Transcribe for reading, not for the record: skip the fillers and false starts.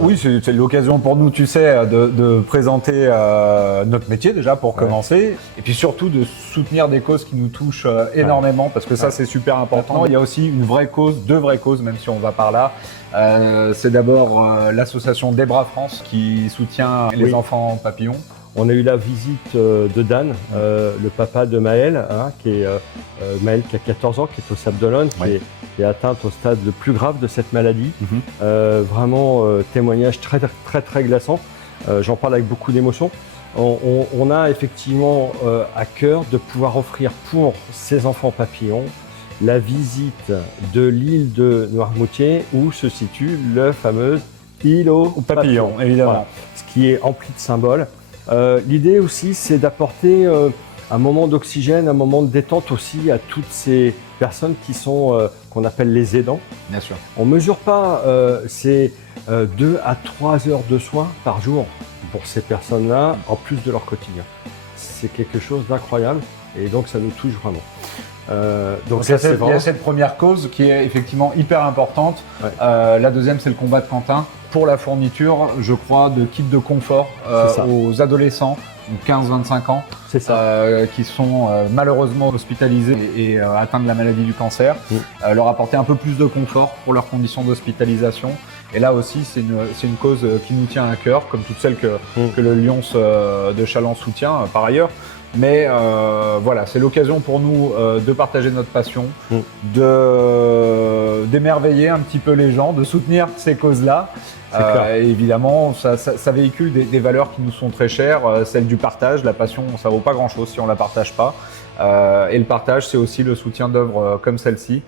Oui, c'est l'occasion pour nous, tu sais, de présenter notre métier déjà pour commencer, et puis surtout de soutenir des causes qui nous touchent énormément, parce que ça c'est super important. Il y a aussi une vraie cause, deux vraies causes, même si on va par là. C'est d'abord l'association Des Bras France qui soutient les enfants papillons. On a eu la visite de Dan, le papa de Maëlle, Maëlle qui a 14 ans, qui est au Sable d'Olonne, qui est atteinte au stade le plus grave de cette maladie. Vraiment témoignage très glaçant. J'en parle avec beaucoup d'émotion. On a effectivement à cœur de pouvoir offrir pour ces enfants papillons la visite de l'île de Noirmoutier où se situe le fameux île aux papillons, évidemment. Voilà. Ce qui est empli de symboles. L'idée aussi, c'est d'apporter un moment d'oxygène, un moment de détente aussi à toutes ces personnes qui sont, qu'on appelle les aidants. Bien sûr. On ne mesure pas ces 2 à 3 heures de soins par jour pour ces personnes-là, en plus de leur quotidien. C'est quelque chose d'incroyable et donc ça nous touche vraiment. Donc il y a cette première cause qui est effectivement hyper importante. La deuxième, c'est le combat de Quentin pour la fourniture, je crois, de kits de confort aux adolescents de 15-25 ans qui sont malheureusement hospitalisés et atteints de la maladie du cancer. Leur apporter un peu plus de confort pour leurs conditions d'hospitalisation. Et là aussi, c'est une cause qui nous tient à cœur, comme toutes celles que le Lions de Challans soutient par ailleurs. Mais voilà, c'est l'occasion pour nous de partager notre passion, d'émerveiller un petit peu les gens, de soutenir ces causes-là. Évidemment, ça véhicule des valeurs qui nous sont très chères, celle du partage. La passion, ça vaut pas grand-chose si on la partage pas. Et le partage, c'est aussi le soutien d'œuvres comme celle-ci.